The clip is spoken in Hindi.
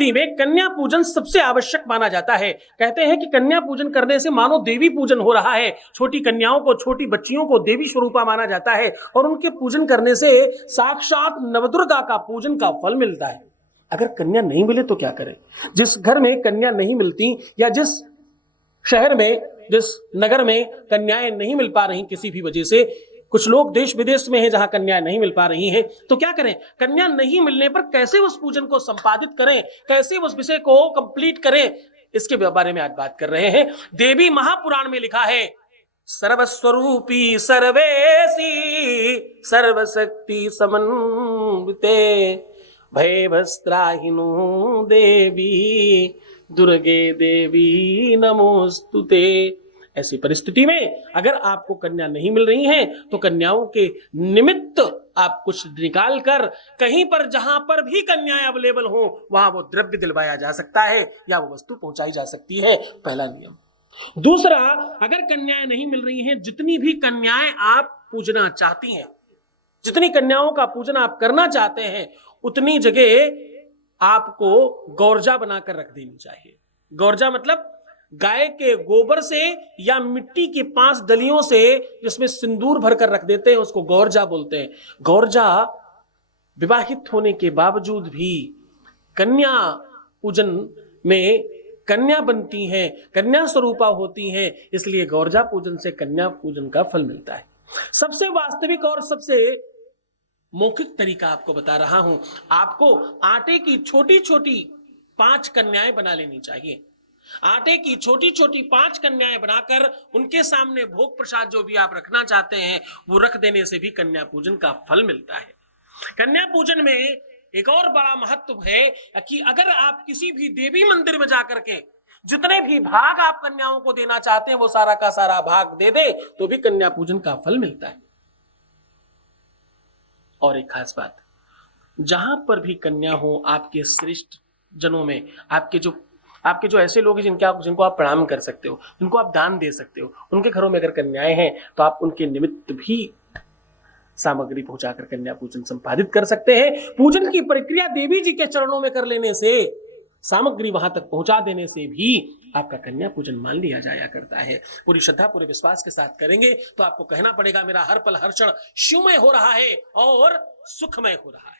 नवरात्रि में कन्या पूजन सबसे आवश्यक माना जाता है। कहते हैं कि कन्या पूजन करने से मानो देवी पूजन हो रहा है। छोटी कन्याओं को, छोटी बच्चियों को देवी स्वरूपा माना जाता है और उनके पूजन करने से साक्षात नवदुर्गा का पूजन का फल मिलता है। अगर कन्या नहीं मिले तो क्या करें? जिस घर में कन्या नहीं मिलती या जिस शहर में, जिस नगर में कन्याएं नहीं मिल पा रही किसी भी वजह से, कुछ लोग देश विदेश में हैं जहां कन्याएं नहीं मिल पा रही हैं, तो क्या करें? कन्या नहीं मिलने पर कैसे उस पूजन को संपादित करें, कैसे उस विषय को कंप्लीट करें, इसके बारे में आज बात कर रहे हैं। देवी महापुराण में लिखा है, सर्वस्वरूपी सर्वेसी सर्वशक्ति समन्विते भयभस्त्राहिनो देवी दुर्गे देवी नमोस्तुते। ऐसी परिस्थिति में अगर आपको कन्या नहीं मिल रही है तो कन्याओं के निमित्त आप कुछ निकाल कर कहीं पर, जहां पर भी कन्याएं अवेलेबल हो, वहां वो द्रव्य दिलवाया जा सकता है या वो वस्तु पहुंचाई जा सकती है। पहला नियम। दूसरा, अगर कन्याएं नहीं मिल रही हैं, जितनी भी कन्याएं आप पूजना चाहती हैं, जितनी कन्याओं का पूजन आप करना चाहते हैं, उतनी जगह आपको गौरजा बनाकर रख देनी चाहिए। गौरजा मतलब गाय के गोबर से या मिट्टी की 5 डलियों से जिसमें सिंदूर भरकर रख देते हैं, उसको गौरजा बोलते हैं। गौरजा विवाहित होने के बावजूद भी कन्या पूजन में कन्या बनती हैं, कन्या स्वरूपा होती हैं, इसलिए गौरजा पूजन से कन्या पूजन का फल मिलता है। सबसे वास्तविक और सबसे मौखिक तरीका आपको बता रहा हूं। आपको आटे की छोटी छोटी 5 कन्याएं बना लेनी चाहिए। आटे की छोटी छोटी 5 कन्याएं बनाकर उनके सामने भोग प्रसाद जो भी आप रखना चाहते हैं वो रख देने से भी कन्या पूजन का फल मिलता है। कन्या पूजन में एक और बड़ा महत्व है कि अगर आप किसी भी देवी मंदिर में जाकर के जितने भी भाग आप कन्याओं को देना चाहते हैं वो सारा का सारा भाग दे दे तो भी कन्या पूजन का फल मिलता है। और एक खास बात, जहां पर भी कन्या हो, आपके श्रेष्ठ जनों में, आपके जो ऐसे लोग हैं जिनको आप प्रणाम कर सकते हो, जिनको आप दान दे सकते हो, उनके घरों में अगर कन्याएं हैं तो आप उनके निमित्त भी सामग्री पहुंचाकर कन्या पूजन संपादित कर सकते हैं। पूजन की प्रक्रिया देवी जी के चरणों में कर लेने से, सामग्री वहां तक पहुंचा देने से भी आपका कन्या पूजन मान लिया जाया करता है। पूरी श्रद्धा, पूरे विश्वास के साथ करेंगे तो आपको कहना पड़ेगा, मेरा हर पल हर क्षण शिवमय हो रहा है और सुखमय हो रहा है।